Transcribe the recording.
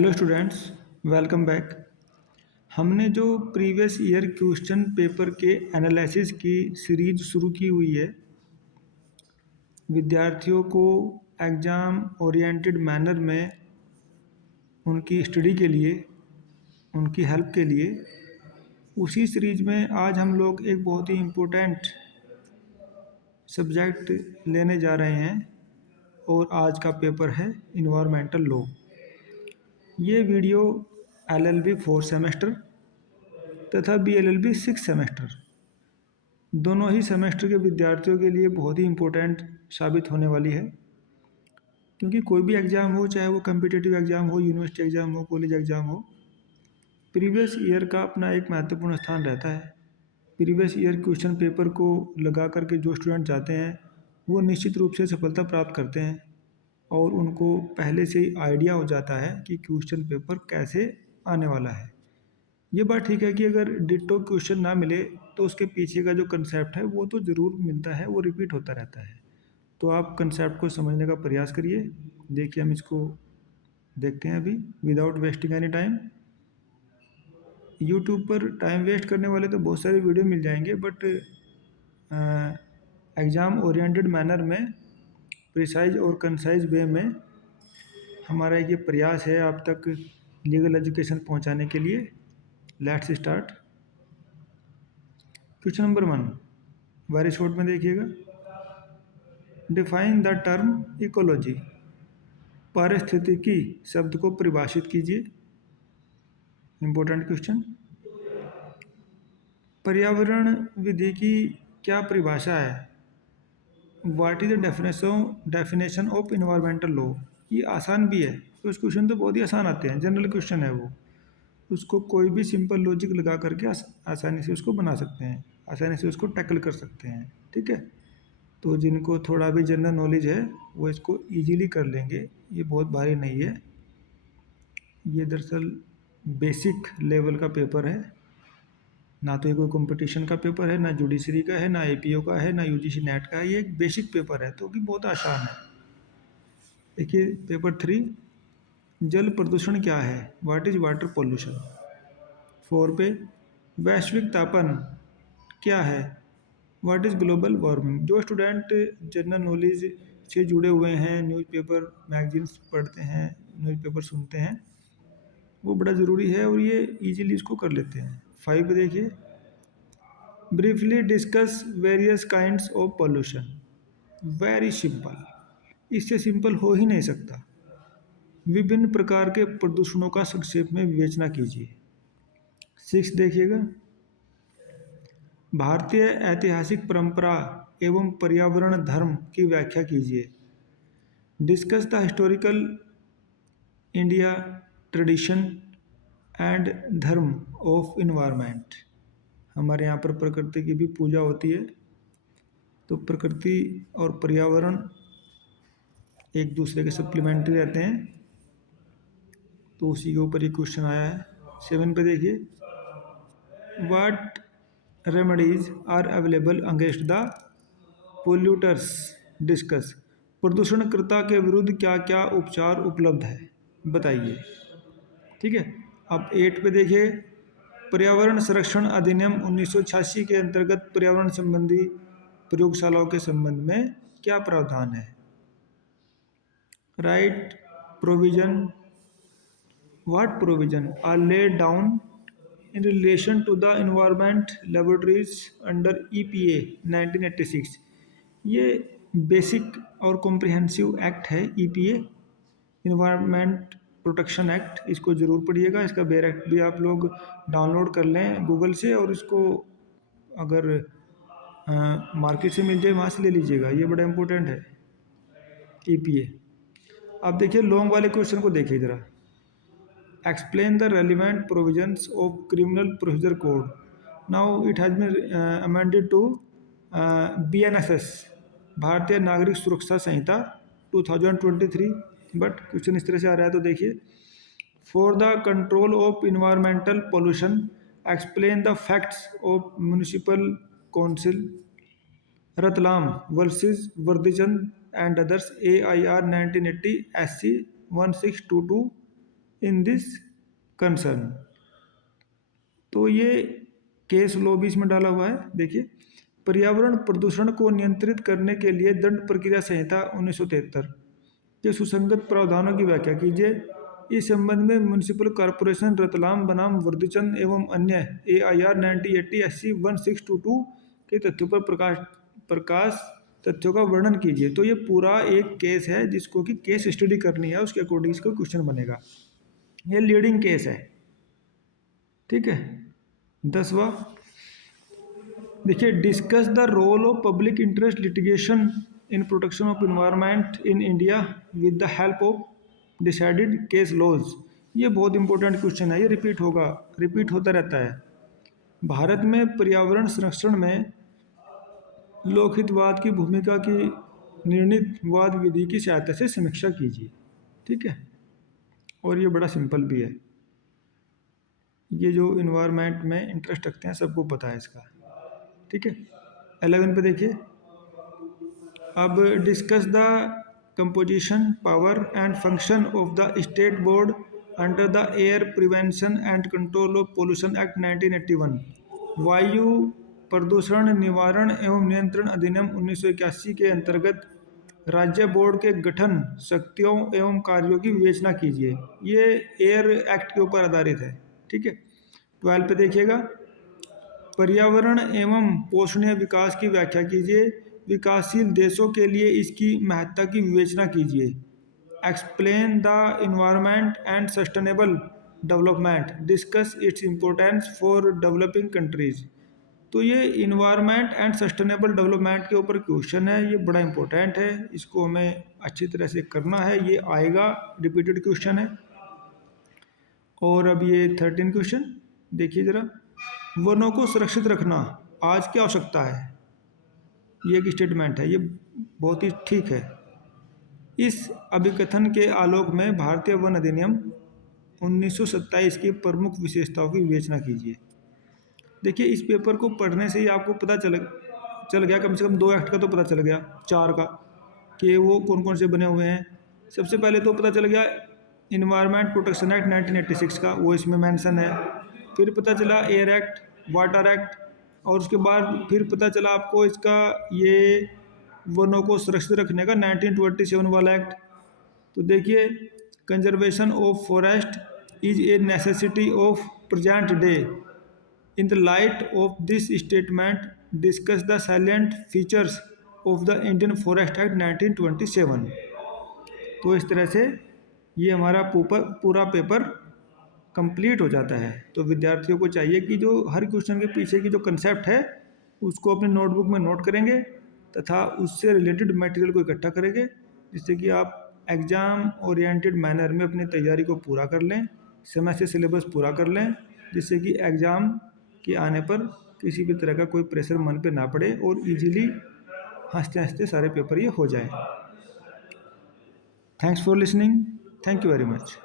Hello students, welcome back. हमने जो previous year question paper के एनालिसिस की सीरीज शुरू की हुई है, विद्यार्थियों को एग्ज़ाम ओरिएंटेड मैनर में उनकी स्टडी के लिए, उनकी हेल्प के लिए, उसी सीरीज में आज हम लोग एक बहुत ही इम्पोर्टेंट सब्जेक्ट लेने जा रहे हैं और आज का पेपर है इन्वायरमेंटल लॉ। ये वीडियो LLB 4 सेमेस्टर तथा BLLB 6 सेमेस्टर दोनों ही सेमेस्टर के विद्यार्थियों के लिए बहुत ही इम्पोर्टेंट साबित होने वाली है, क्योंकि कोई भी एग्ज़ाम हो, चाहे वो कम्पिटिटिव एग्ज़ाम हो, यूनिवर्सिटी एग्ज़ाम हो, कॉलेज एग्ज़ाम हो, प्रीवियस ईयर का अपना एक महत्वपूर्ण स्थान रहता है। प्रीवियस ईयर क्वेश्चन पेपर को लगा करके जो स्टूडेंट जाते हैं वो निश्चित रूप से सफलता प्राप्त करते हैं और उनको पहले से ही आइडिया हो जाता है कि क्वेश्चन पेपर कैसे आने वाला है। ये बात ठीक है कि अगर डिट्टो क्वेश्चन ना मिले तो उसके पीछे का जो कंसेप्ट है वो तो ज़रूर मिलता है, वो रिपीट होता रहता है। तो आप कंसेप्ट को समझने का प्रयास करिए। देखिए, हम इसको देखते हैं अभी without wasting any time. YouTube पर टाइम वेस्ट करने वाले तो बहुत सारे वीडियो मिल जाएंगे, बट एग्ज़ाम ओरिएंटेड मैनर में, प्रिसाइज और कंसाइज वे में हमारा ये प्रयास है आप तक लीगल एजुकेशन पहुंचाने के लिए। Let's start. Question number 1 very short में देखिएगा। Define the term ecology. पारिस्थितिकी शब्द को परिभाषित कीजिए। Important question. पर्यावरण विधि की क्या परिभाषा है? What is the definition of environmental law. ये आसान भी है, कुछ क्वेश्चन तो बहुत ही आसान आते हैं, जनरल क्वेश्चन है वो, उसको कोई भी सिंपल लॉजिक लगा करके आसानी से उसको बना सकते हैं, आसानी से उसको टैकल कर सकते हैं। ठीक है, तो जिनको थोड़ा भी जनरल नॉलेज है वो इसको इजीली कर लेंगे, ये बहुत भारी नहीं है। ये दरअसल बेसिक लेवल का पेपर है, ना तो ये कोई कंपटीशन का पेपर है, ना जुडिशरी का है, ना APO का है, ना UGC नेट का है। ये एक बेसिक पेपर है, तो भी बहुत आसान है। देखिए पेपर 3, जल प्रदूषण क्या है? What is water pollution. 4 पे वैश्विक तापन क्या है? What is global warming. जो स्टूडेंट जनरल नॉलेज से जुड़े हुए हैं, न्यूज़पेपर मैगजीन्स पढ़ते हैं, न्यूज़पेपर सुनते हैं, वो बड़ा ज़रूरी है और ये इजीली इसको कर लेते हैं। 5 पे देखिए, briefly discuss various kinds of pollution. Very simple, इससे सिंपल हो ही नहीं सकता। विभिन्न प्रकार के प्रदूषणों का संक्षेप में विवेचना कीजिए। 6 देखिएगा, भारतीय ऐतिहासिक परंपरा एवं पर्यावरण धर्म की व्याख्या कीजिए। Discuss the historical India tradition and धर्म ऑफ इन्वायरमेंट। हमारे यहाँ पर प्रकृति की भी पूजा होती है, तो प्रकृति और पर्यावरण एक दूसरे के सप्लीमेंट्री रहते हैं, तो उसी के ऊपर ये क्वेश्चन आया है। 7 पे देखिए, what remedies are available against the polluters. Discuss, प्रदूषणकर्ता के विरुद्ध क्या क्या उपचार उपलब्ध है, बताइए। ठीक है, अब 8 पे देखिए, पर्यावरण संरक्षण अधिनियम 1986 के अंतर्गत पर्यावरण संबंधी प्रयोगशालाओं के संबंध में क्या प्रावधान है? Right provision, what provision are laid down in relation to the environment laboratories under EPA 1986। ये बेसिक और कॉम्प्रिहेंसिव एक्ट है EPA, इन्वायरमेंट प्रोटेक्शन एक्ट। इसको ज़रूर पढ़िएगा, इसका बेयर एक्ट भी आप लोग डाउनलोड कर लें गूगल से, और इसको अगर मार्केट से मिल जाए वहाँ से ले लीजिएगा, ये बड़ा इंपॉर्टेंट है EPA। अब देखिए लॉन्ग वाले क्वेश्चन को देखिए ज़रा। Explain the relevant provisions of Criminal Procedure Code. Now it has been amended to BNSS, भारतीय नागरिक सुरक्षा संहिता 2023। बट क्वेश्चन इस तरह से आ रहा है, तो देखिए, for the control of environmental pollution explain the facts of municipal council Ratlam versus Vardichand and others AIR 1980 SC 1622 in this concern. तो ये केस लॉ भी इसमें डाला हुआ है। देखिए, पर्यावरण प्रदूषण को नियंत्रित करने के लिए दंड प्रक्रिया संहिता 1973 के सुसंगत प्रावधानों की व्याख्या कीजिए। इस संबंध में म्युनिसिपल कॉरपोरेशन रतलाम बनाम वर्दीचंद एवं अन्य AIR 1980 SC 1622 के तथ्यों पर प्रकाश तथ्यों का वर्णन कीजिए। तो ये पूरा एक केस है जिसको कि केस स्टडी करनी है, उसके अकॉर्डिंग इसको क्वेश्चन बनेगा। ये लीडिंग केस है, ठीक है। 10वां, देखिए, discuss the role of public interest litigation in protection of environment in India with the help of decided case laws. ये बहुत इंपॉर्टेंट क्वेश्चन है, ये रिपीट होता रहता है। भारत में पर्यावरण संरक्षण में लोकहितवाद की भूमिका की निर्णीत वाद विधि की सहायता से समीक्षा कीजिए, ठीक है। और ये बड़ा सिंपल भी है, ये जो इन्वायरमेंट में इंटरेस्ट रखते हैं सबको पता है इसका, ठीक है। 11 पे देखिए, अब discuss the composition, power and function of the state board under the air prevention and control of pollution act 1981, वायु प्रदूषण निवारण एवं नियंत्रण अधिनियम 1981 के अंतर्गत राज्य बोर्ड के गठन, शक्तियों एवं कार्यों की विवेचना कीजिए। ये एयर एक्ट के ऊपर आधारित है, ठीक है। 12 पे देखिएगा, पर्यावरण एवं पोषणीय विकास की व्याख्या कीजिए। विकासशील देशों के लिए इसकी महत्ता की विवेचना कीजिए। Explain the environment and sustainable development, discuss its importance for developing countries. तो ये इन्वायरमेंट एंड सस्टेनेबल डेवलपमेंट के ऊपर क्वेश्चन है, ये बड़ा इंपॉर्टेंट है, इसको हमें अच्छी तरह से करना है, ये आएगा, रिपीटेड क्वेश्चन है। और अब ये 13 क्वेश्चन देखिए जरा, वनों को सुरक्षित रखना आज की आवश्यकता है, ये एक स्टेटमेंट है, ये बहुत ही ठीक है। इस अभिकथन के आलोक में भारतीय वन अधिनियम 1927 की प्रमुख विशेषताओं की विवेचना कीजिए। देखिए, इस पेपर को पढ़ने से ही आपको पता चल गया, कम से कम 2 एक्ट का तो पता चल गया, 4 का, कि वो कौन कौन से बने हुए हैं। सबसे पहले तो पता चल गया इन्वायरमेंट प्रोटेक्शन एक्ट 1986 का, वो इसमें मेंशन है। फिर पता चला एयर एक्ट, वाटर एक्ट, और उसके बाद फिर पता चला आपको इसका ये वनों को सुरक्षित रखने का 1927 वाला एक्ट। तो देखिए, conservation of forest is a necessity of present day. In the light of this statement discuss the salient features of the Indian forest act 1927। तो इस तरह से ये हमारा पूरा पेपर कंप्लीट हो जाता है। तो विद्यार्थियों को चाहिए कि जो हर क्वेश्चन के पीछे की जो कंसेप्ट है उसको अपने नोटबुक में नोट करेंगे तथा उससे रिलेटेड मटेरियल को इकट्ठा करेंगे, जिससे कि आप एग्ज़ाम ओरिएंटेड मैनर में अपनी तैयारी को पूरा कर लें, समय से सिलेबस पूरा कर लें, जिससे कि एग्ज़ाम के आने पर किसी भी तरह का कोई प्रेशर मन पे ना पड़े और इजीली हंसते हंसते सारे पेपर ये हो जाए। Thanks for listening, thank you very much.